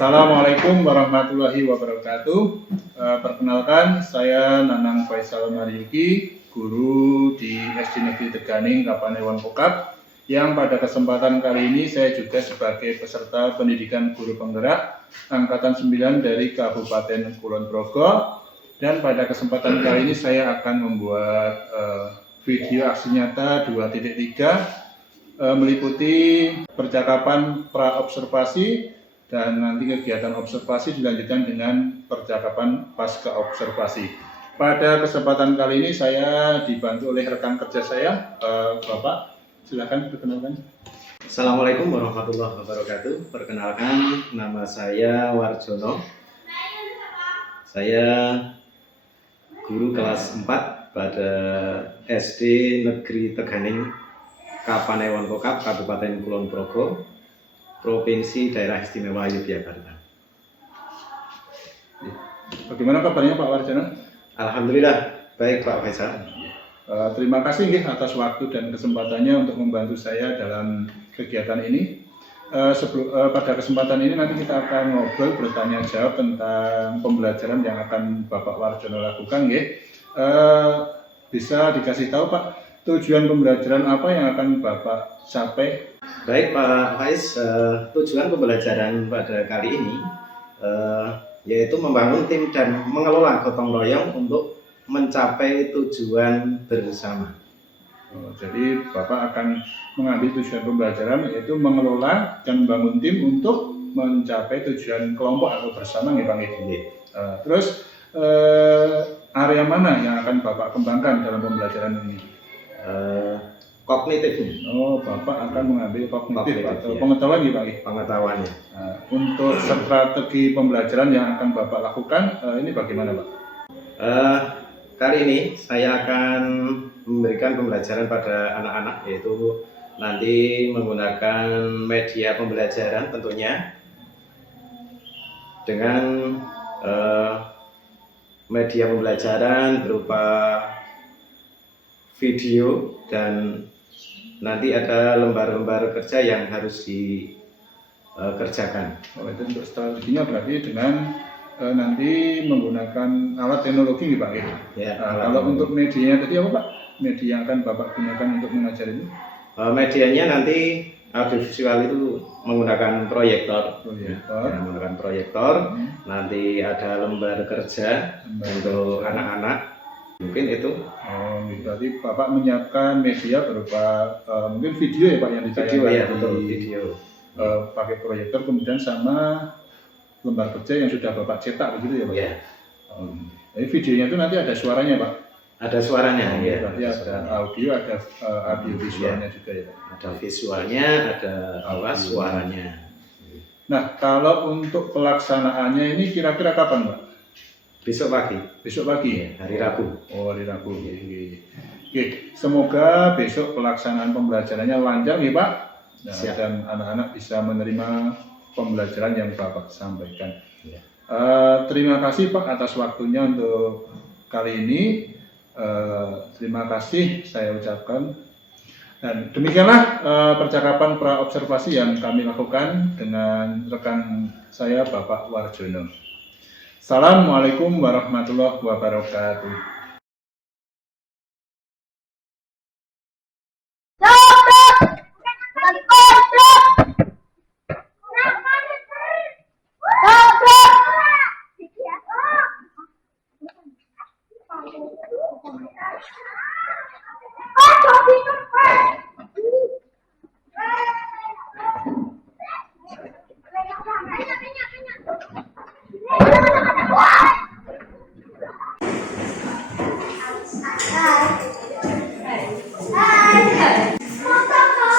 Assalamualaikum warahmatullahi wabarakatuh. Perkenalkan, saya Nanang Faisal Mariuki, guru di SD Negeri Teganing, Kapanewon Kokap. Yang pada kesempatan kali ini saya juga sebagai peserta pendidikan guru penggerak Angkatan 9 dari Kabupaten Kulon Progo. Dan pada kesempatan kali ini saya akan membuat video aksi nyata 2.3 meliputi percakapan pra-observasi, dan nanti kegiatan observasi dilanjutkan dengan percakapan pasca observasi. Pada kesempatan kali ini saya dibantu oleh rekan kerja saya, Bapak. Silakan perkenalkan. Assalamualaikum warahmatullahi wabarakatuh. Perkenalkan, nama saya Warjono. Saya guru kelas 4 pada SD Negeri Teganing, Kapanewon Kokap, Kabupaten Kulon Progo, Provinsi Daerah Istimewa Yogyakarta. Bagaimana kabarnya Pak Warjono? Alhamdulillah, baik Pak Faisal. Terima kasih atas waktu dan kesempatannya untuk membantu saya dalam kegiatan ini. Pada kesempatan ini nanti kita akan ngobrol, bertanya jawab tentang pembelajaran yang akan Bapak Warjono lakukan. Bisa dikasih tahu Pak, tujuan pembelajaran apa yang akan Bapak capai? Baik Pak Faiz, tujuan pembelajaran pada kali ini yaitu membangun tim dan mengelola gotong royong untuk mencapai tujuan bersama. Jadi Bapak akan mengambil tujuan pembelajaran yaitu mengelola dan membangun tim untuk mencapai tujuan kelompok atau bersama nih Bang. Terus area mana yang akan Bapak kembangkan dalam pembelajaran ini? Kognitif. Bapak akan mengambil kognitif atau ya. pengetahuan ya Pak? Pengetahuannya. Untuk strategi pembelajaran yang akan Bapak lakukan, ini bagaimana Pak? Kali ini saya akan memberikan pembelajaran pada anak-anak, yaitu nanti menggunakan media pembelajaran tentunya dengan media pembelajaran berupa video, dan nanti ada lembar-lembar kerja yang harus dikerjakan. Itu untuk strateginya berarti dengan nanti menggunakan alat teknologi Pak ya? Kalau untuk medianya tadi apa Pak? Media yang akan Bapak gunakan untuk mengajar ini? Medianya nanti audiovisual itu menggunakan proyektor. Menggunakan proyektor. Nanti ada lembar kerja untuk anak-anak. Mungkin itu. Berarti Bapak menyiapkan media berupa mungkin video ya Pak yang ditayangkan? Ya, betul, video. Pakai proyektor, kemudian sama lembar kerja yang sudah Bapak cetak begitu ya Pak? Ya. Jadi videonya itu nanti ada suaranya Pak? Ada suaranya, ya. Berarti ada audio, ada audio visualnya juga ya Pak? Ada visualnya, ada suaranya. Nah, kalau untuk pelaksanaannya ini kira-kira kapan Pak? Besok pagi. Besok pagi? Hari Rabu. Hari Rabu. Oke, semoga besok pelaksanaan pembelajarannya lancar ya Pak. Dan anak-anak bisa menerima pembelajaran yang Bapak sampaikan. Ya. Terima kasih Pak atas waktunya untuk kali ini. Terima kasih saya ucapkan. Dan demikianlah percakapan pra-observasi yang kami lakukan dengan rekan saya Bapak Warjono. Assalamualaikum warahmatullahi wabarakatuh.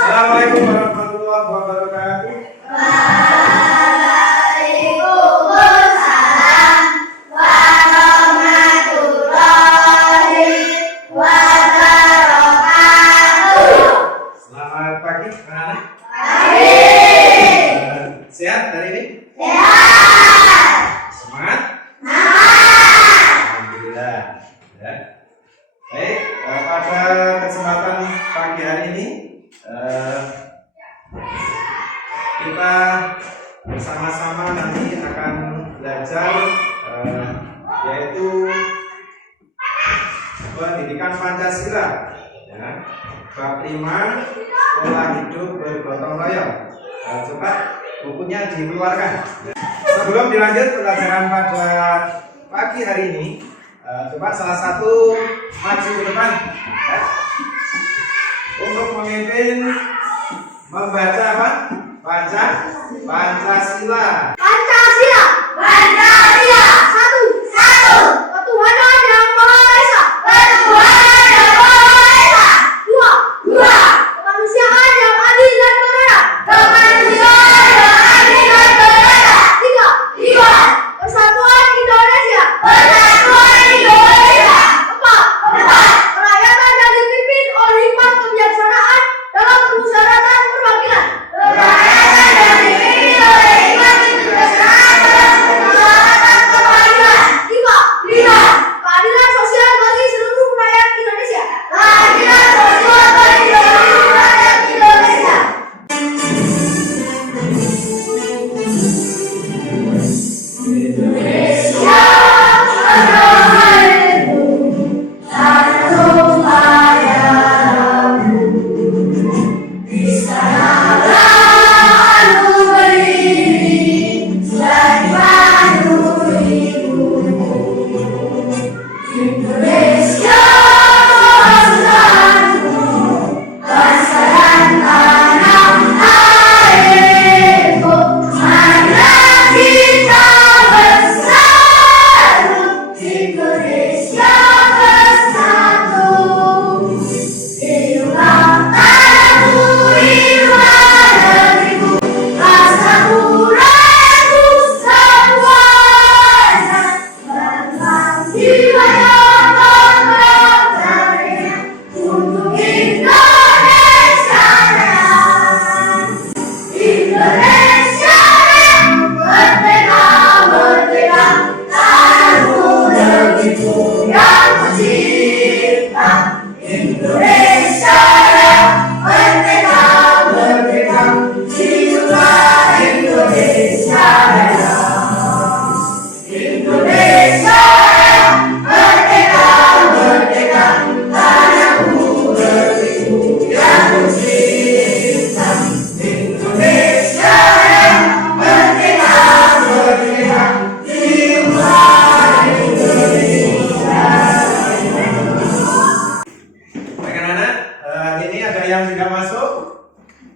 Assalamualaikum warahmatullahi wabarakatuh. Waalaikumsalam warahmatullahi wabarakatuh. Selamat pagi anak-anak. Sehat hari ini? Sehat. Semangat? Alhamdulillah. Ya. Baik, pada kesempatan pagi hari ini kita bersama-sama nanti akan belajar yaitu pendidikan Pancasila, ya. Bab 5 pola hidup bergotong royong. Coba bukunya dikeluarkan. Sebelum dilanjut pelajaran pada pagi hari ini, coba salah satu maju ke depan, ya, untuk memimpin membaca apa? Pancasila. Pancasila. Pancasila. Satu. Ketuhanan yang Maha Esa. Ketuhanan yang Maha Esa. Dua. Kemanusiaan yang adil dan beradab. Kemanusiaan yang adil dan beradab. Tiga. Persatuan Indonesia. Persatuan Indonesia. Empat. Kerakyatan yang dipimpin oleh hikmat kebijaksanaan dalam permusyawaratan perwakilan. Kerakyatan yang dipimpin oleh hikmat kebijaksanaan dalam permusyawaratan perwakilan. Lima. Keadilan sosial bagi seluruh rakyat Indonesia. Keadilan sosial bagi seluruh rakyat Indonesia. Indonesia adalah itu tanah tumpahmu. Di sanalah lu berdiri dan bantu ibumu. Indonesia bangsaku, bangsa dan tanah airku. Marilah kita bersatu, Indonesia bersatu. Hiduplah tanahku, hiduplah negeriku, bangsaku, rakyatku semuanya. Bangsa jiwanya berkarya untuk Indonesia Raya. Indonesia Raya, merdeka, merdeka, tanahku negeriku yang kucipta. Indonesia Raya, merdeka, merdeka, hiduplah Indonesia Raya. Indonesia Raya, merdeka, merdeka, tanahku negeriku yang kucipta. Indonesia Raya, merdeka, merdeka, hiduplah Indonesia. Baik anak-anak, ini ada yang sudah masuk?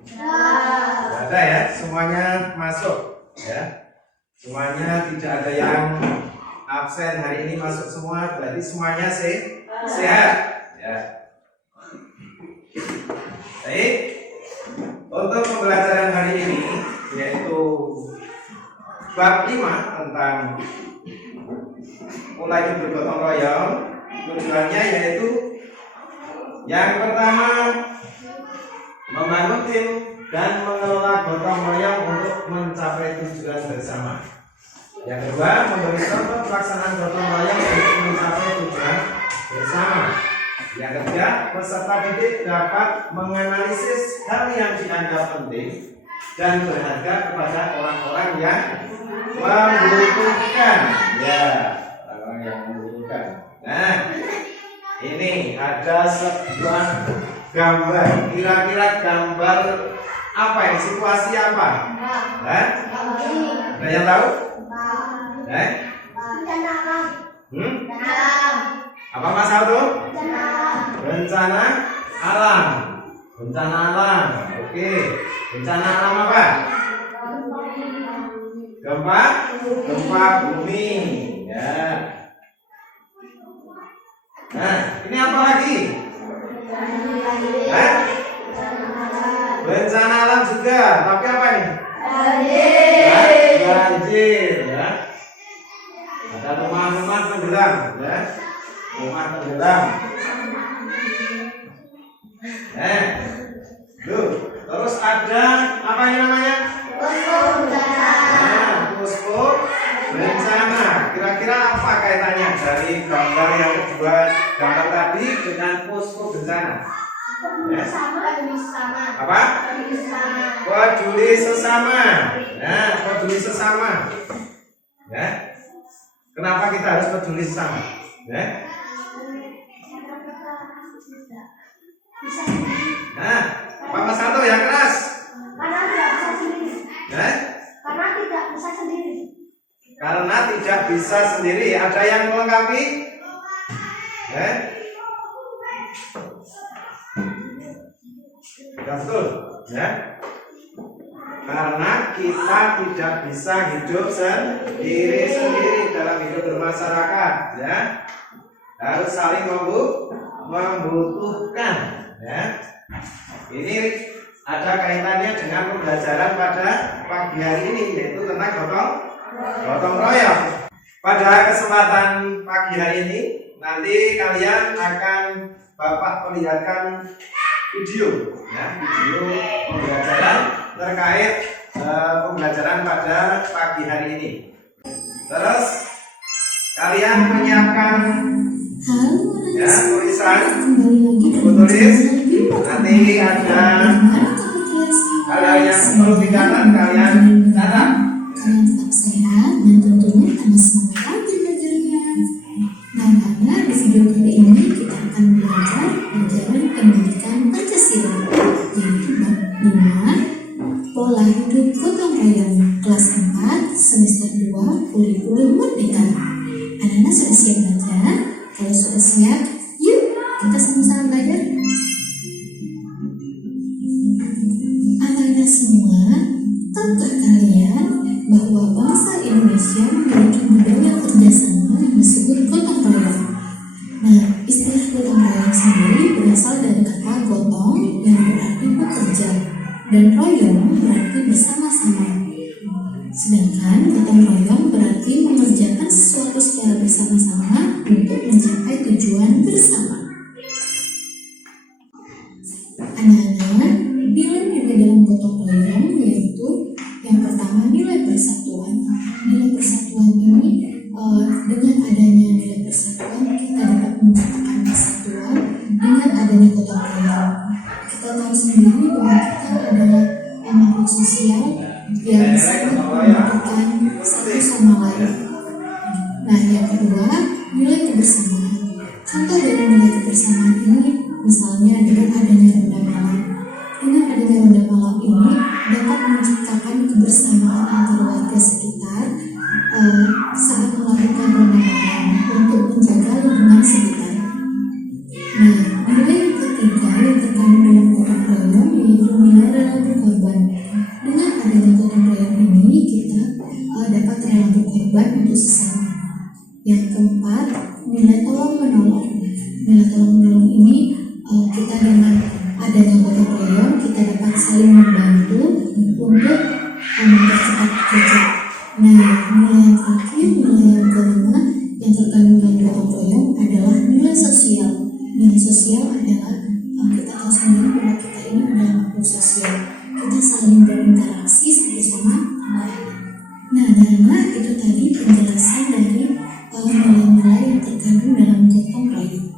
Tidak ada ya, semuanya masuk, ya. Semuanya tidak ada yang absen hari ini, masuk semua, berarti semuanya sehat, ya. Baik, untuk pembelajaran hari ini yaitu bab 5 tentang pola hidup bergotong royong. Tujuannya yaitu yang pertama, membangun tim dan mengelola gotong royong untuk mencapai tujuan bersama. Yang kedua, memberi contoh pelaksanaan gotong royong untuk mencapai tujuan bersama. Yang ketiga, peserta didik dapat menganalisis hal yang dianggap penting dan berharga kepada orang-orang yang membutuhkan. Ya, orang yang membutuhkan. Nah, ini ada sebuah gambar. Kira-kira gambar apa ini? Situasi apa? Ada yang tahu? Apa Mas Aldo? Bencana alam. Bencana alam. Oke. Bencana alam apa? Gempa bumi. Ya. Nah, ini apa lagi? Bencana alam juga. Tapi apa ini? Banjir. Ya. Ada rumah-rumah tenggelam. Ya. Rumah tenggelam. Terus ada apa ini namanya? Posko bencana. Kira-kira apa kaitannya dari gambar yang kedua, gambar tadi dengan posko bencana? Apa? peduli sesama. Nah, peduli sesama. Ya. Kenapa kita harus peduli sesama? Ya. Nah, Pak Mas Santo yang keras. Karena tidak bisa sendiri. Ya. Karena tidak bisa sendiri. Karena tidak bisa sendiri. Ada yang melengkapi? Ya. Betul, ya. Karena kita tidak bisa hidup sendiri dalam hidup bermasyarakat, ya. Harus saling membutuhkan, ya. Ini ada kaitannya dengan pembelajaran pada pagi hari ini, yaitu tentang gotong royong. Pada kesempatan pagi hari ini, nanti kalian akan Bapak perlihatkan video, ya, video pembelajaran terkait pembelajaran pada pagi hari ini. Terus kalian menyiapkan ya tulisan, buku tulis. Nanti ada hal-hal yang perlu dicatat, kalian catat. Kalian tetap sehat dan tentunya tambah semangat lagi belajarnya. Nah, karena di video kali ini kita akan belajar pelajaran pendidikan Pancasila, yaitu bab 5 pola hidup gotong royong kelas 4 semester 2 kurikulum merdeka. Anak-anak sudah siap belajar? Kalau sudah siap, yuk kita sama-sama belajar. Anak-anak semua, tahukah kalian bahwa bangsa Indonesia memiliki budaya kerjasama yang disebut gotong royong? Nah, istilah gotong royong sendiri berasal dari kata gotong yang berarti bekerja dan royong berarti bersama-sama. Sedangkan gotong royong berarti mengerjakan sesuatu secara bersama-sama untuk mencapai tujuan bersama. Anak-anak, nilai-nilai dalam gotong royong yaitu yang pertama nilai persatuan. Nilai persatuan ini dengan adanya nilai persatuan kita dapat menciptakan persatuan dengan adanya gotong royong. Kita tahu sendiri bahwa kita adalah makhluk sosial yang sangat membutuhkan satu sama lain. Nah, yang kedua nilai kebersamaan. Contoh dari nilai kebersamaan ini misalnya dengan adanya ronda malam. Dengan adanya ronda malam ini dapat menciptakan kebersamaan antar warga sekitar saat melakukan ronda malam untuk menjaga lingkungan sekitar. Nah, nilai yang ketiga yang terkandung dalam gotong royong yaitu nilai rela berkorban. Dengan adanya gotong royong ini kita dapat rela berkorban untuk sesama. Yang keempat, nilai tolong menolong. Nilai tolong menolong ini kita dengan adanya gotong royong kita dapat saling membantu untuk mempercepat kerja. Nah, nilai yang terakhir, nilai yang kelima yang terkandung dalam gotong royong adalah nilai sosial. Nilai sosial adalah kita tahu sendiri bahwa kita ini adalah makhluk sosial. Kita saling berinteraksi bersama lain. Nah, karena itu tadi penjelasan dari nilai-nilai yang terkandung dalam gotong royong.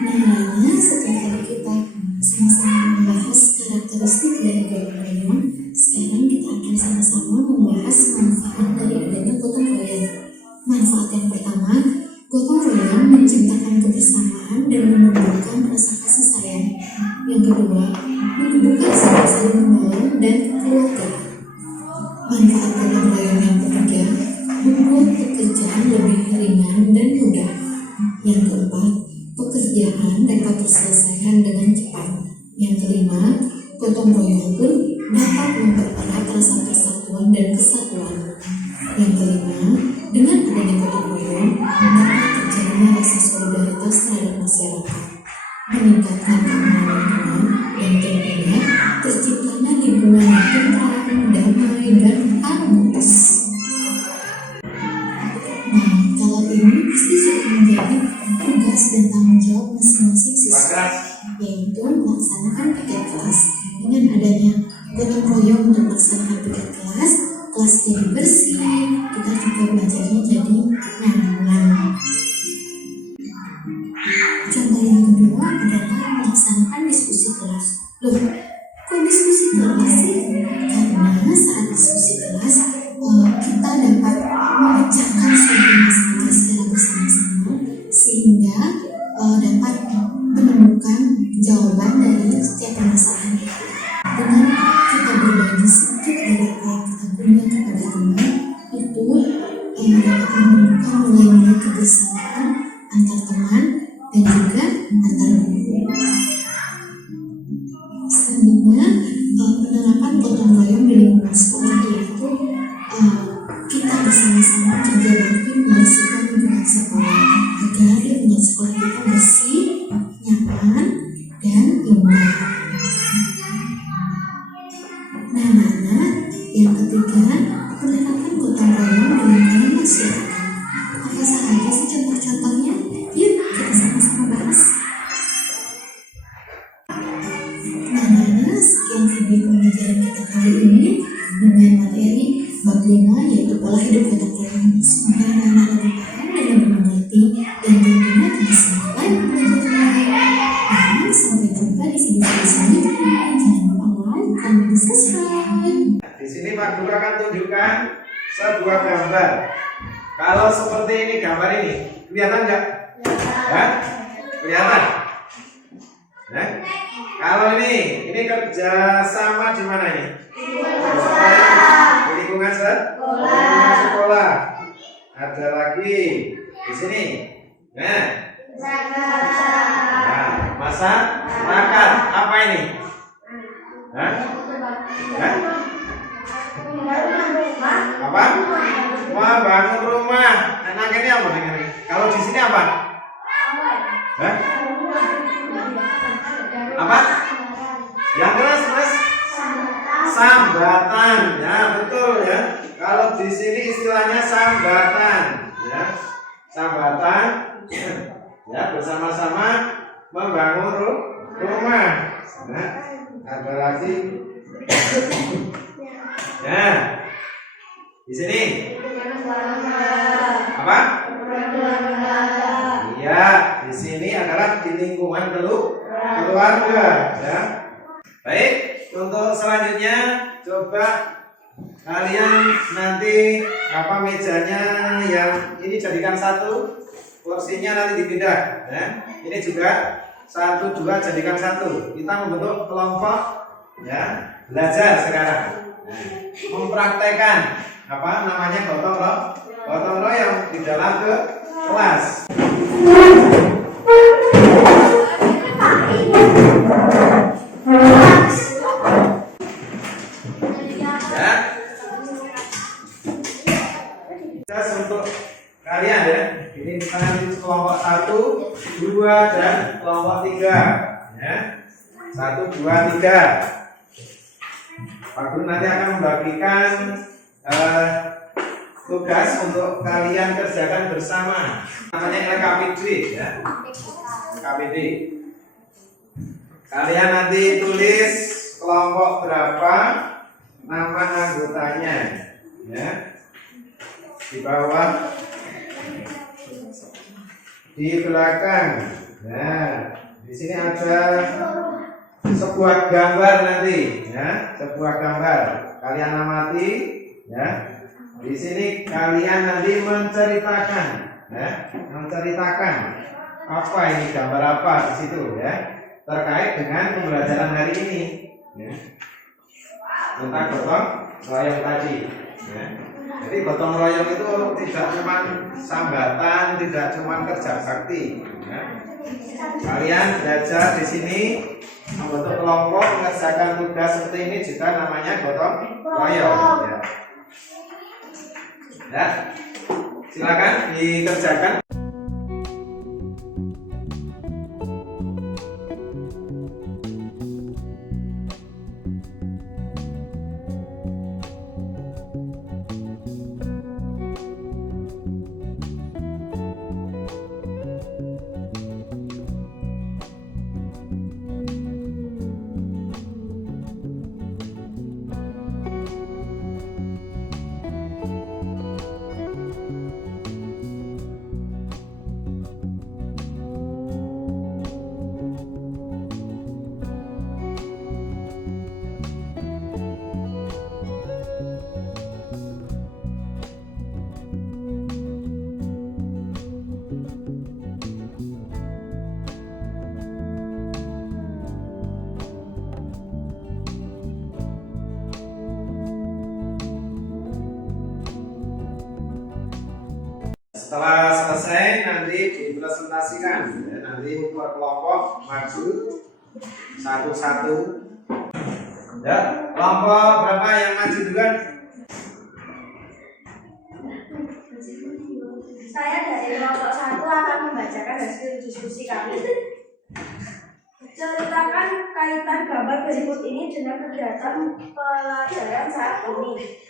Nah, lainnya setelah tadi kita sama-sama membahas karakteristik dari gotong royong, sekarang kita akan sama-sama membahas manfaat dari adanya gotong royong. Manfaat yang pertama, gotong royong menciptakan kebersamaan dan menumbuhkan rasa kasih sayang. Yang kedua, menumbuhkan sikap saling menolong dan kekeluargaan. Manfaat gotong royong yang ketiga, membuat pekerjaan lebih ringan dan mudah. Yang keempat, pekerjaan dapat terselesaikan dengan cepat. Yang kelima, gotong royong pun dapat mempererat rasa persatuan dan kesatuan. Yang kelima, dengan adanya gotong royong dapat terjadinya rasa solidaritas terhadap masyarakat, meningkatkan keamanan lingkungan, dan tentunya terciptanya lingkungan yang tentram, damai, dan harmonis. Nah, kalau ini pasti sudah menjadi tugas dan tanggung jawab masing-masing siswa, yaitu melaksanakan piket kelas. Dengan adanya gotong royong untuk melaksanakan piket kelas jadi bersih, kita juga belajarnya jadi nyaman. Contoh yang kedua adalah melaksanakan diskusi kelas. Loh, Kok diskusi kelas sih? Karena saat diskusi kelas kita dapat memecahkan suatu masalah secara bersama-sama sehingga dapat menemukan jawaban dari setiap permasalahan itu. Dengan kita berbagi sedikit dari apa yang kita punya kepada teman, itu dapat menemukan nilai-nilai kebersamaan antar teman dan juga antar guru. Selanjutnya, penerapan gotong royong di lingkungan sekolah yaitu kita bersama-sama kerja bakti membersihkan lingkungan sekolah agar lingkungan sekolah kita bersih, nyaman, dan indah. Nah, anak-anak, yang ketiga, penerapan gotong royong di lingkungan masyarakat. Apa saja sih contoh-contohnya? Yuk kita sama-sama bahas. Nah, sekian video pembelajaran kita kali ini dengan materi bab 5 yaitu pola hidup gotong royong. Semoga anak-anak lebih paham dan lebih mengerti dan tentunya kita semangat belajar. Dan sampai jumpa di video selanjutnya. Jangan lupa like, comment, dan subscribe. Di sini Pak Guru akan tunjukkan sebuah gambar. Kalau seperti ini gambar ini, kelihatan nggak? Ya? Kelihatan? Ya? Kalau ini kerja sama di mana ini? Di lingkungan sekolah. Ada lagi di sini. Nah, masyarakat apa ini? Hah? Hah? Apa? Membangun rumah. Enak ini apa nih? Kalau di sini apa? Hah? Apa? Yang keras mas? Sambatan. Ya betul ya. Kalau di sini istilahnya sambatan. Ya, sambatan. Ya bersama-sama membangun rumah. Nah, ada lagi. Ya, di sini apa? Iya, di sini adalah di lingkungan keluarga. Ya. Baik, untuk selanjutnya coba kalian nanti mejanya yang ini jadikan satu, porsinya nanti dipindah. Ya. Ini juga 1, 2 jadikan 1. Kita membentuk kelompok ya belajar sekarang. Mempraktekkan apa namanya gotong royong di dalam kelas. Ya. Tes untuk kalian ya. Ini nanti kelompok 1, 2 dan kelompok 3 ya. 1, 2, 3. Pak Guru nanti akan membagikan tugas untuk kalian kerjakan bersama. Namanya LKPD ya. LKPD. Kalian nanti tulis kelompok berapa, nama anggotanya ya. Di bawah, di belakang. Nah, di sini ada sebuah gambar nanti ya, sebuah gambar. Kalian amati ya. Di sini kalian nanti menceritakan ya, menceritakan apa ini gambar apa di situ ya, terkait dengan pembelajaran hari ini ya. Tentang gotong royong tadi ya. Jadi gotong royong itu tidak cuma sambatan, tidak cuma kerja bakti ya. Kalian belajar di sini membentuk kelompok, mengerjakan tugas seperti ini juga namanya gotong royong ya. Ya, silakan dikerjakan. Setelah selesai nanti dipresentasikan ya, nanti per kelompok maju satu-satu. Ya, kelompok berapa yang maju duluan? Saya dari kelompok 1 akan membacakan hasil diskusi kami. Ceritakan kaitan gambar berikut ini dengan kegiatan pelajaran saat ini.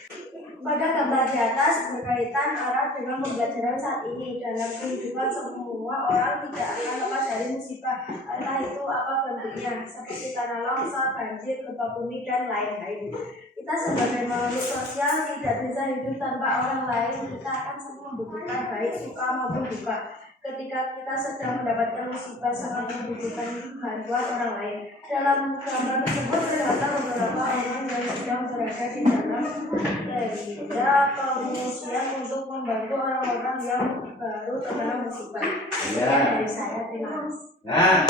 Pada gambar di atas berkaitan erat dengan pembelajaran saat ini. Dalam kehidupan semua orang tidak akan lepas dari musibah, entah itu apa bentuknya, seperti tanah longsor, banjir, gempa bumi, dan lain-lain. Kita sebagai makhluk sosial tidak bisa hidup tanpa orang lain. Kita akan selalu membutuhkan baik suka maupun duka. Ketika kita sedang mendapatkan musibah sangat membutuhkan bantuan orang lain. Dalam gambar tersebut terdapat beberapa orang yang sedang berada di dalam tenda pengungsian untuk membantu orang-orang yang baru terkena musibah. Ya. Dari saya, terima kasih. Nah,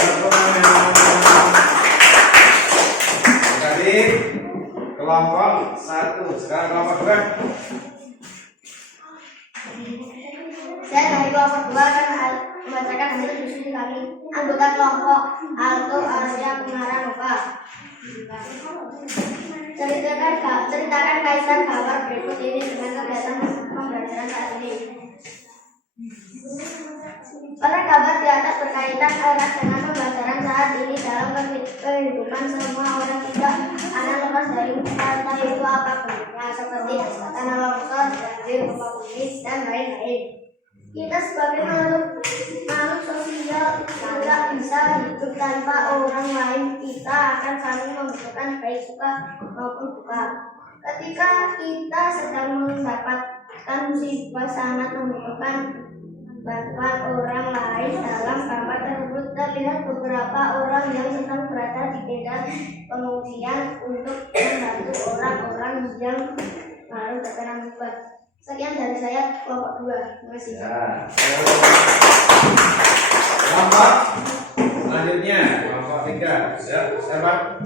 tadi kelompok 1, sekarang kelompok 2. Saya dari kelompok 2 akan membacakan hasil diskusi kami. Anggota kelompok Alto Asia Menara Nova. Ceritakan kaitan gambar berikut ini dengan kegiatan pembelajaran saat ini. Pada gambar di atas berkaitan erat dengan pembelajaran saat ini dalam kehidupan semua orang tidak akan lepas dari entah itu apa bentuknya, seperti tanah longsor, banjir, gempa bumi, dan lain-lain. Kita sebagai makhluk sosial tidak bisa hidup tanpa orang lain. Kita akan saling membutuhkan baik suka maupun duka. Ketika kita sedang mendapatkan musibah sangat membutuhkan bantuan orang lain. Dalam gambar tersebut terlihat beberapa orang yang sedang berada di tenda pengungsian untuk membantu orang-orang yang baru terkena musibah. Sekian dari saya, kelompok 2. Terima kasih. Ya. Kelompok selanjutnya, kelompok 3. Ya, siapa?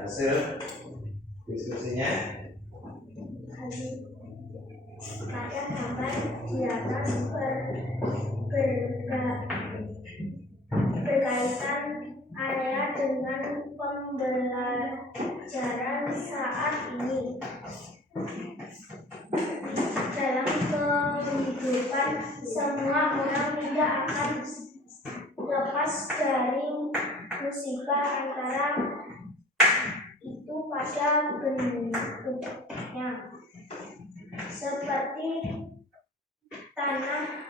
Hasil diskusinya. Pada gambar di atas berkaitan area dengan pembelajaran saat ini. Dalam kehidupan semua orang tidak akan lepas dari musibah, antara itu pada bentuknya, seperti tanah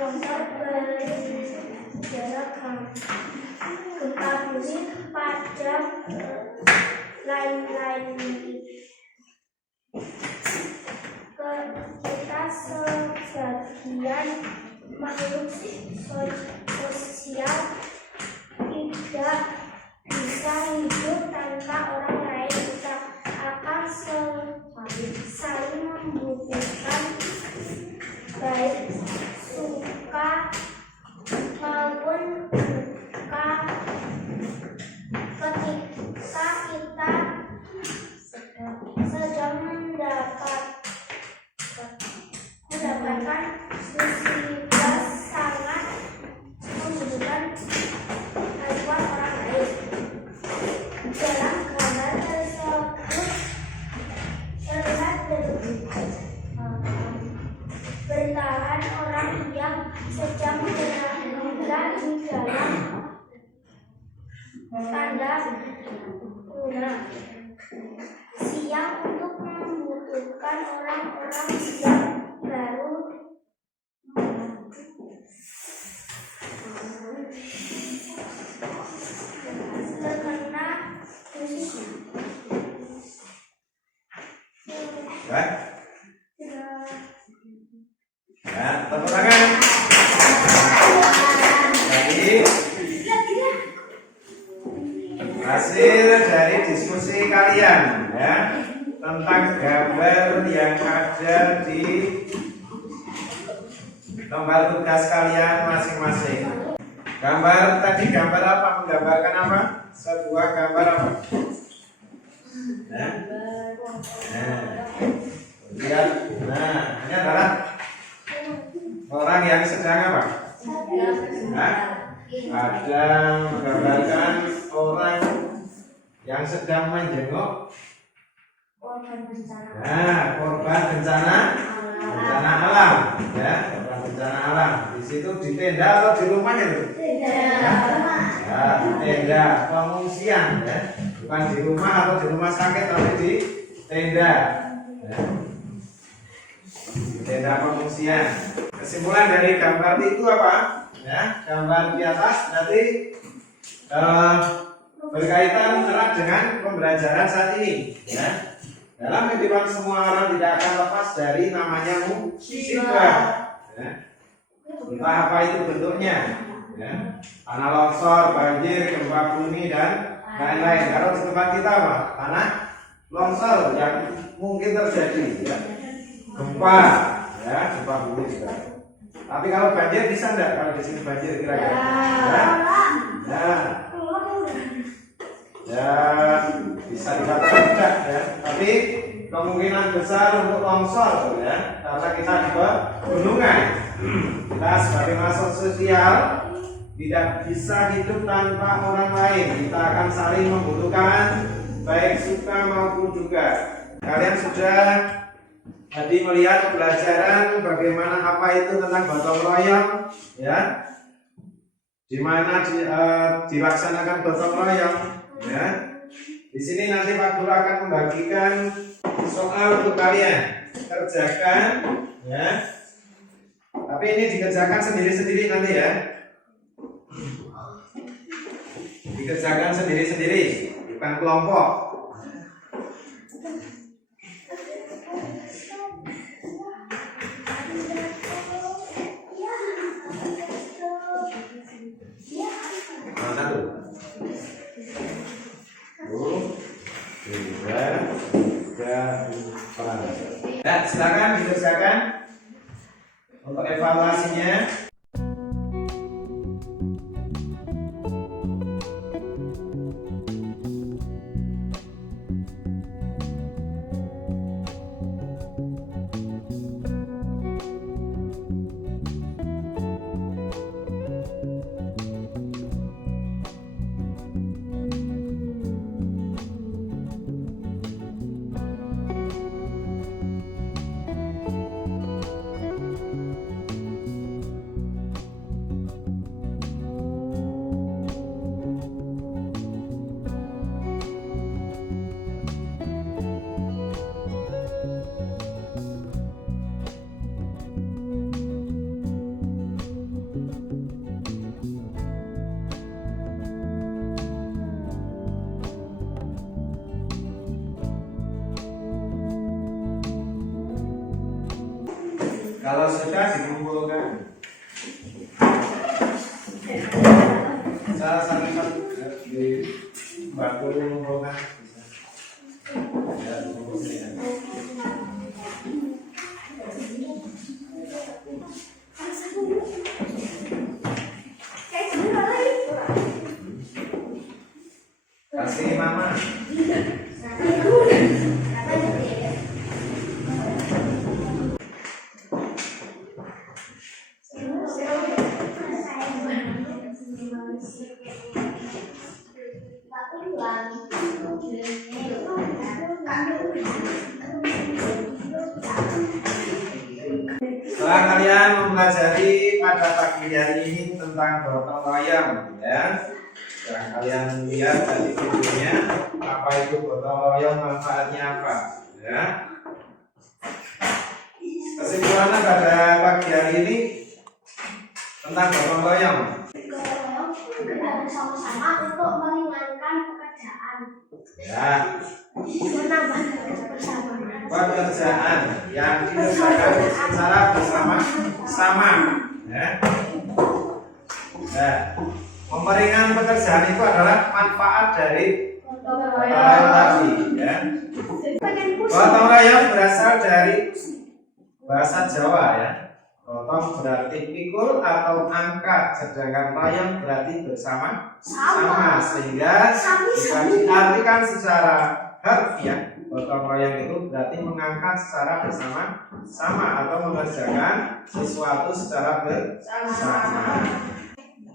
longsor, berjarak gempa bumi, pada lain-lain. Kita sebagian makhluk sosial tidak bisa hidup tanpa orang lain. Kita akan saling membutuhkan baik suka maupun duka. Ketika kita sedang mendapatkan musibah sangat membutuhkan bantuan orang lain. Dalam gambar tersebut terlihat bertahan orang yang sedang berada di dalam tanda guna siang untuk membutuhkan orang-orang yang baru terkena musibah. Baik. Ya, tepuk tangan. Jadi hasil dari diskusi kalian ya tentang gambar yang ada di lembar tugas kalian masing-masing. Gambar tadi gambar apa? Menggambarkan apa? Sebuah gambar apa? Nah, lihat. Nah, ini adalah orang yang sedang apa? Nah, ada menggambarkan orang yang sedang menjenguk korban bencana alam, ya, korban bencana alam. Di situ di tenda atau di rumah itu? Ya, di tenda pengungsian, ya, bukan di rumah atau di rumah sakit, tapi di tenda, ya. Di tenda pengungsian. Kesimpulan dari gambar itu apa? Ya, gambar di atas nanti berkaitan erat dengan pembelajaran saat ini, ya. Dalam kehidupan semua orang tidak akan lepas dari namanya musibah, ya. Entah apa itu bentuknya, ya. Tanah longsor, banjir, gempa bumi dan lain-lain. Kalau di tempat kita apa? Tanah longsor yang mungkin terjadi, ya. Gempa, ya, gempa bumi juga. Tapi kalau banjir bisa enggak? Kalau di sini banjir kira-kira? Ya, bisa dikatakan tidak, ya. Tapi kemungkinan besar untuk longsor, ya, karena kita di gunungan. Kita sebagai makhluk sosial tidak bisa hidup tanpa orang lain. Kita akan saling membutuhkan, baik suka maupun duka. Kalian sudah tadi melihat pelajaran bagaimana apa itu tentang gotong royong, ya, di mana dilaksanakan gotong royong, ya. Di sini nanti Pak Guru akan membagikan soal untuk kalian kerjakan, ya. Tapi ini dikerjakan sendiri-sendiri nanti, ya. Dikerjakan sendiri-sendiri, bukan kelompok. Ya, silakan dikerjakan untuk evaluasinya. Kalau sudah dikumpulkan, salah satu di Mbak Guru mengumpulkan bisa. Ya, dikumpulkan. Kasih mama. Setelah kalian mempelajari pada pagi hari ini tentang gotong royong, ya, setelah kalian lihat tadi videonya apa itu gotong royong, manfaatnya apa, ya. Kesimpulannya pada pagi hari ini tentang gotong royong. Bersama-sama untuk meringankan pekerjaan. Ya. Menambah kebersamaan. Pekerjaan yang dikerjakan secara bersama-sama, ya. Nah, memperingan pekerjaan itu adalah manfaat dari gotong royong tadi, ya. Gotong royong berasal dari bahasa Jawa, ya. Gotong berarti pikul atau angka, sedangkan royong berarti bersama. Sehingga bisa diartikan secara harfiah, gotong royong itu berarti mengangkat secara bersama-sama atau mengerjakan sesuatu secara bersama.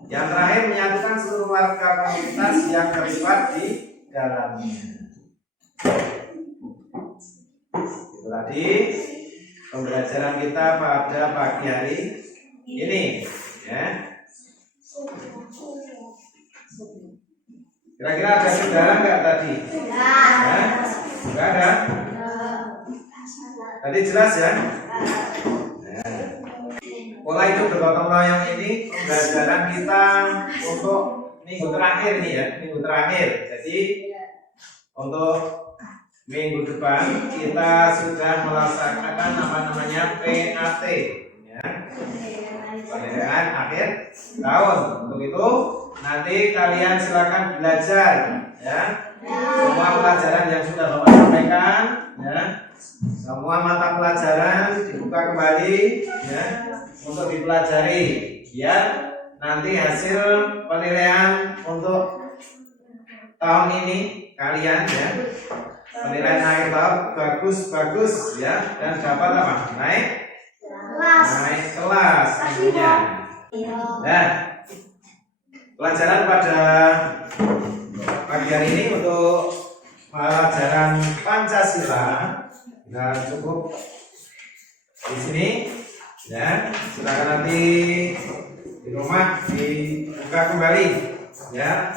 Yang terakhir, menyatukan seluruh warga komunitas yang terlibat di dalamnya. Itu tadi pembelajaran kita pada pagi hari ini, ya. Kira-kira ada kendala nggak tadi? Nggak ada. Tadi jelas ya. Pola hidup bergotong royong ini pembelajaran kita untuk minggu terakhir nih ya, minggu terakhir. Jadi untuk minggu depan kita sudah melaksanakan namanya PAT, ya, penilaian akhir tahun. Untuk itu nanti kalian silakan belajar, ya, semua pelajaran yang sudah Bapak sampaikan, ya, semua mata pelajaran dibuka kembali, ya, untuk dipelajari, biar nanti hasil penilaian untuk tahun ini kalian, ya, penilaian akhir tahun bagus ya, dan dapat apa? Naik kelas tentunya. Nah, pelajaran pada pagi hari ini untuk pelajaran Pancasila nah cukup di sini, ya. Silakan nanti di rumah dibuka kembali, ya,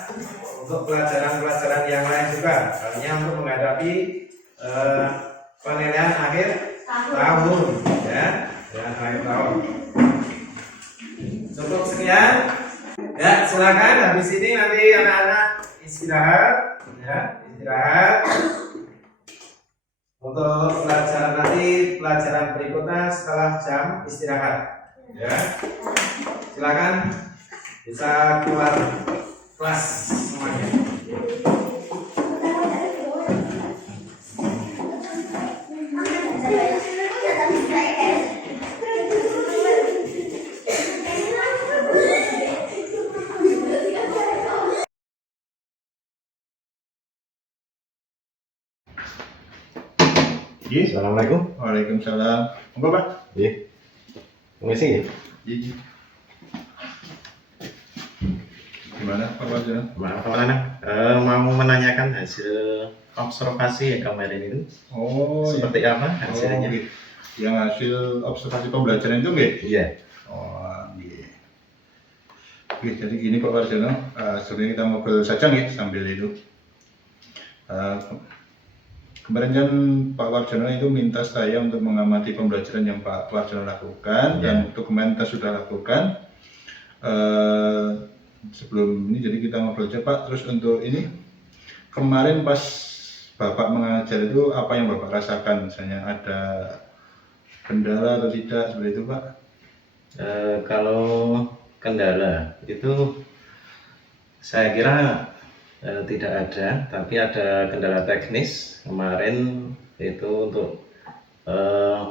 untuk pelajaran-pelajaran yang lain juga, hanya untuk menghadapi penilaian akhir tahun, ya, dan akhir tahun. Cukup sekian, ya. Silakan habis ini nanti anak-anak istirahat, ya, istirahat untuk pelajaran nanti, pelajaran berikutnya setelah jam istirahat, ya. Silakan bisa keluar kelas semuanya. Assalamualaikum. Waalaikumsalam. Apa Pak? Iya. Ngisi ya? Iya. Gimana Pak Warjono? Maaf anak, mau menanyakan hasil observasi yang kemarin itu. Oh, seperti apa hasilnya? gitu. Yang hasil observasi pembelajaran itu nggih? Iya. Oh, nggih. Oke, jadi gini Pak Warjono, sebenarnya kita ngobrol saja nggih sambil itu. Kemarin kan Pak Warjono itu minta saya untuk mengamati pembelajaran yang Pak Warjono lakukan, dan untuk kemarin kita sudah lakukan. Sebelum ini jadi kita ngobrol aja Pak. Terus untuk ini kemarin pas Bapak mengajar itu apa yang Bapak rasakan? Misalnya ada kendala atau tidak seperti itu Pak? Kalau kendala itu saya kira tidak ada, tapi ada kendala teknis kemarin itu untuk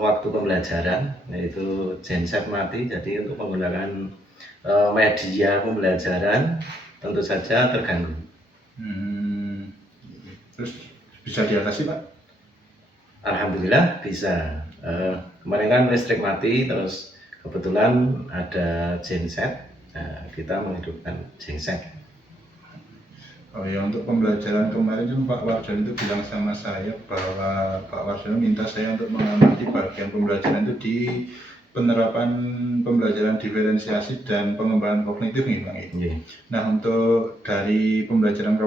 waktu pembelajaran, yaitu genset mati. Jadi untuk menggunakan media pembelajaran tentu saja terganggu. Terus bisa diatasi Pak? Alhamdulillah bisa. Kemarin kan listrik mati, terus kebetulan ada genset, kita menghidupkan genset. Oh ya, untuk pembelajaran kemarin kan Pak Warjono itu bilang sama saya bahwa Pak Warjono minta saya untuk mengamati bagian pembelajaran itu di penerapan pembelajaran diferensiasi dan pengembangan kognitif nih Bang. Nah, untuk dari pembelajaran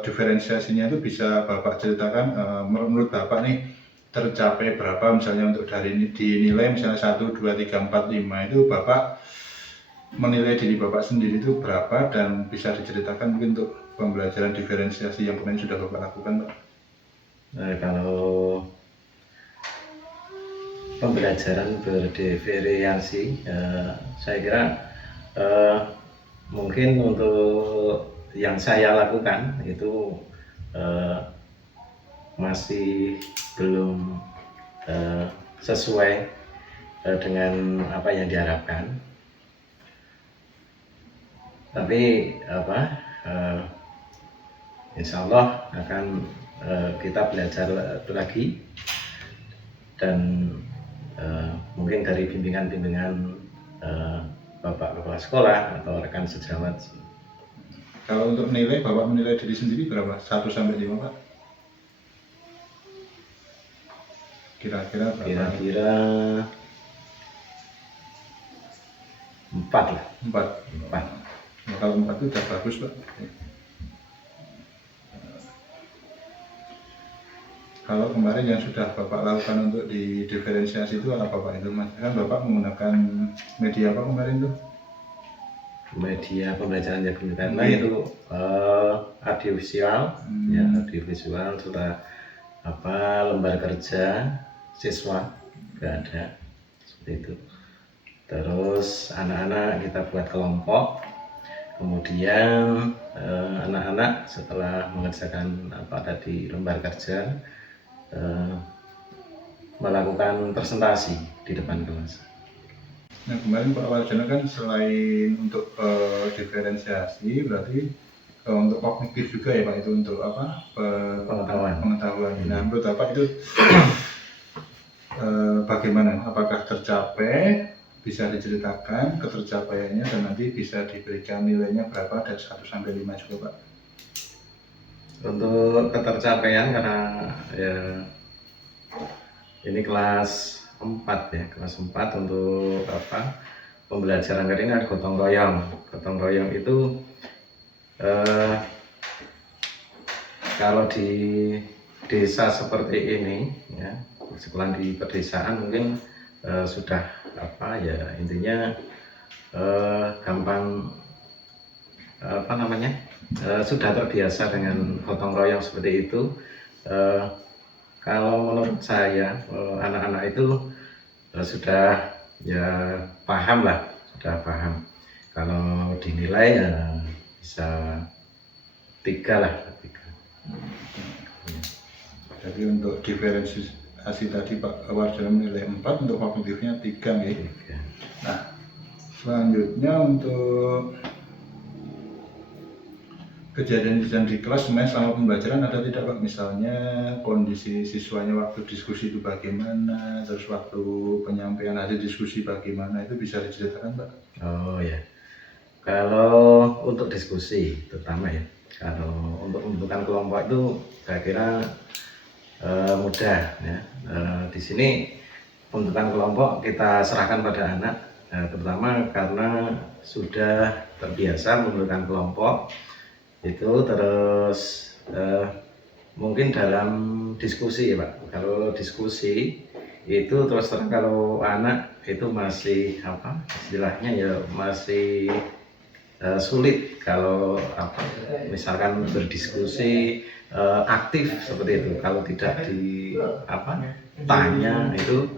diferensiasinya itu bisa Bapak ceritakan menurut Bapak nih tercapai berapa, misalnya untuk dari ini dinilai misalnya 1, 2, 3, 4, 5 itu Bapak menilai diri Bapak sendiri itu berapa, dan bisa diceritakan mungkin untuk pembelajaran diferensiasi yang kemarin sudah Bapak lakukan Pak? Kalau pembelajaran berdiferensiasi, saya kira mungkin untuk yang saya lakukan itu masih belum sesuai dengan apa yang diharapkan. Tapi insya Allah akan kita belajar lagi, dan mungkin dari bimbingan Bapak kepala sekolah atau rekan sejawat. Kalau untuk nilai, Bapak menilai diri sendiri berapa? 1 sampai 5, Pak? Kira-kira berapa? Kira-kira 4 lah. 4. Ya, kalau 4 itu udah bagus, Pak. Kalau kemarin yang sudah Bapak lakukan untuk di diferensiasi itu apa, Pak? Itu Mas, kan Bapak menggunakan media apa kemarin tuh? Media pembelajaran yang karena itu audiovisual, ya audiovisual, sudah lembar kerja siswa nggak ada, seperti itu. Terus anak-anak kita buat kelompok, kemudian anak-anak setelah mengerjakan tadi lembar kerja melakukan presentasi di depan kelas. Nah, kemarin Pak Warjono kan selain untuk diferensiasi, berarti untuk kognitif juga ya Pak, itu untuk pengetahuan. Nah, menurut Bapak itu bagaimana? Apakah tercapai? Bisa diceritakan ketercapaiannya, dan nanti bisa diberikan nilainya berapa dari 1 sampai 5 juga, Pak? Untuk ketercapaian, karena ya ini kelas 4 ya, kelas 4 untuk pembelajaran kali ini ada gotong royong. Gotong royong itu kalau di desa seperti ini ya, sekolah di pedesaan mungkin sudah intinya gampang sudah terbiasa dengan gotong royong seperti itu. Kalau menurut saya anak-anak itu sudah ya paham lah, sudah paham. Kalau dinilai ya bisa 3 lah. 3. Jadi untuk diferensiasi tadi Pak Warjono menilai 4, untuk kognitifnya 3 ya. Nah, selanjutnya untuk kejadian-kejadian di kelas selama pembelajaran ada tidak Pak? Misalnya kondisi siswanya waktu diskusi itu bagaimana, terus waktu penyampaian hasil diskusi bagaimana, itu bisa diceritakan Pak? Oh ya, kalau untuk diskusi terutama ya, kalau untuk pembentukan kelompok itu saya kira mudah ya. Di sini pembentukan kelompok kita serahkan pada anak, terutama karena sudah terbiasa membentukan kelompok itu. Terus mungkin dalam diskusi ya Pak, kalau diskusi itu terus terang kalau anak itu masih istilahnya ya masih sulit kalau misalkan berdiskusi aktif seperti itu. Kalau tidak tanya itu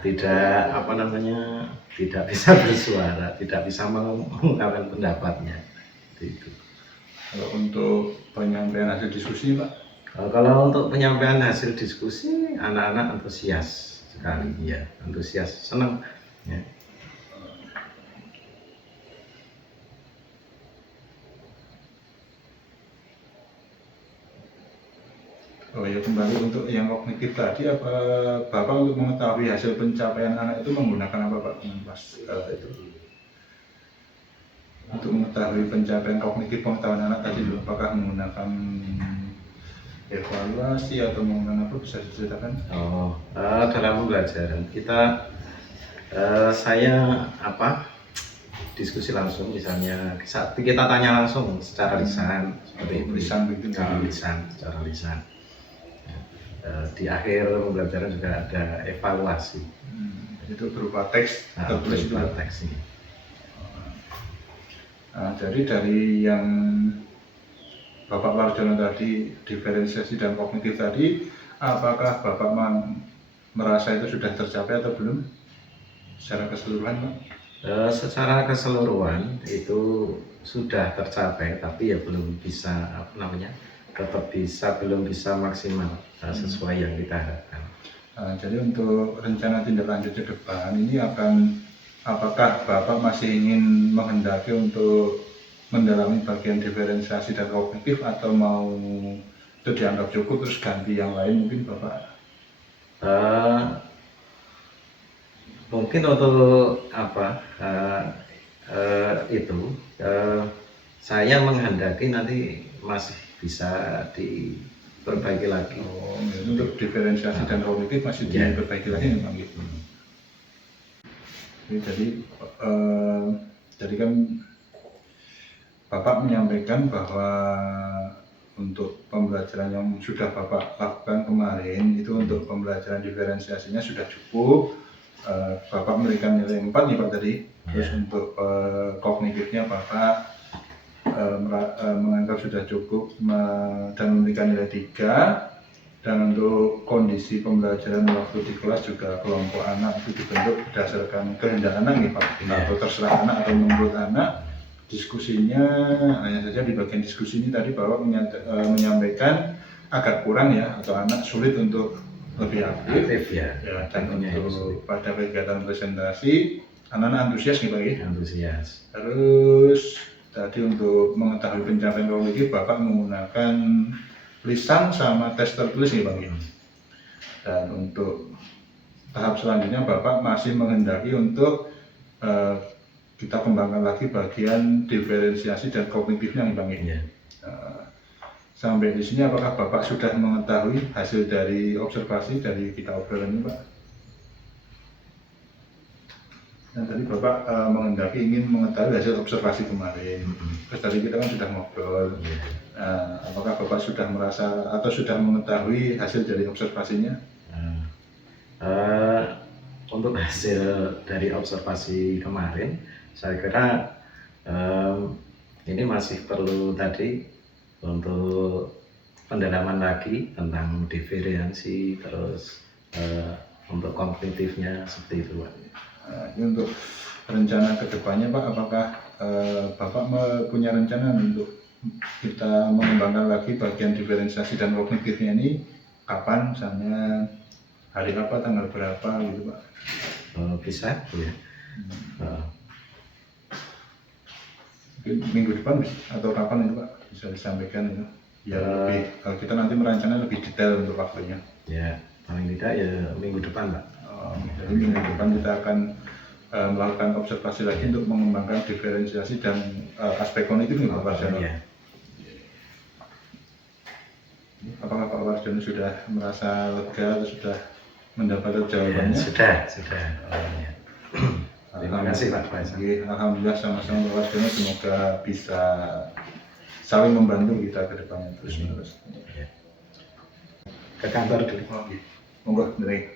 tidak tidak bisa bersuara, tidak bisa mengungkapkan pendapatnya itu. Kalau untuk penyampaian hasil diskusi Pak? Kalau untuk penyampaian hasil diskusi, anak-anak antusias sekali, ya antusias, senang ya. Oh ya, kembali untuk yang kognitif tadi, apa Bapak untuk mengetahui hasil pencapaian anak itu menggunakan apa Pak? Itu untuk mengetahui pencapaian kognitif pengetahuan anak tadi, apakah menggunakan evaluasi atau menggunakan apa, bisa diceritakan? Dalam pembelajaran kita saya diskusi langsung, misalnya saat kita tanya langsung secara lisan seperti itu, secara lisan. Di akhir pembelajaran juga ada evaluasi. Itu berupa teks tertulis juga. Teks ini. Jadi dari yang Bapak Warjono tadi, diferensiasi dan kognitif tadi, apakah Bapak merasa itu sudah tercapai atau belum secara keseluruhan Pak? Secara keseluruhan itu sudah tercapai, tapi ya belum bisa belum bisa maksimal sesuai yang kita harapkan. Jadi untuk rencana tindak lanjut ke depan ini apakah Bapak masih ingin menghendaki untuk mendalami bagian diferensiasi dan kognitif atau mau itu dianggap cukup terus ganti yang lain mungkin Bapak? Mungkin untuk apa saya menghendaki nanti masih bisa diperbaiki lagi. Untuk diferensiasi dan kognitif masih diperbaiki lagi memang gitu. Jadi kan Bapak menyampaikan bahwa untuk pembelajaran yang sudah Bapak lakukan kemarin itu untuk pembelajaran diferensiasinya sudah cukup. Bapak memberikan nilai 4 nih Pak tadi. Terus untuk kognitifnya Bapak menganggap sudah cukup dan memberikan nilai 3. Dan untuk kondisi pembelajaran waktu di kelas juga kelompok anak itu dibentuk berdasarkan kehendak anak nih Pak, atau terserah anak atau menurut anak. Diskusinya hanya saja di bagian diskusi ini tadi Bapak menyampaikan agak kurang ya, atau anak sulit untuk lebih aktif ya, dan untuk pada kegiatan presentasi anak-anak antusias nih Pak ya. Antusias. Terus tadi untuk mengetahui pencapaian kognitif Bapak menggunakan lisan sama tes tertulis nih Bang. Dan untuk tahap selanjutnya Bapak masih menghendaki untuk kita kembangkan lagi bagian diferensiasi dan kognitifnya nih Bang. Sampai di sini apakah Bapak sudah mengetahui hasil dari observasi dari kita obrolan ini Pak? Dan tadi Bapak menghendaki ingin mengetahui hasil observasi kemarin. Terus tadi kita kan sudah ngobrol. Apakah Bapak sudah merasa atau sudah mengetahui hasil dari observasinya? Untuk hasil dari observasi kemarin, saya kira ini masih perlu tadi untuk pendalaman lagi tentang diferensi, terus untuk kognitifnya seperti itu Pak. Ini untuk rencana kedepannya Pak, apakah Bapak punya rencana untuk kita mengembangkan lagi bagian diferensiasi dan kognitifnya ini kapan, misalnya hari apa, tanggal berapa gitu Pak? Bisa ya. Minggu depan atau kapan itu Pak bisa disampaikan itu? Ya lebih kita nanti merancangkan lebih detail untuk waktunya. Ya paling tidak ya minggu depan Pak. Jadi minggu depan kita akan melakukan observasi lagi untuk mengembangkan diferensiasi dan aspek kognitif nih Pak Warjono. Apakah Pak Warjono sudah merasa lega atau sudah mendapat jawabannya? Sudah. Terima kasih Pak Faisal. Alhamdulillah sama-sama Pak Warjono, semoga bisa saling membantu kita ke depannya terus menerus. Ke kantor dulu. Monggo, dari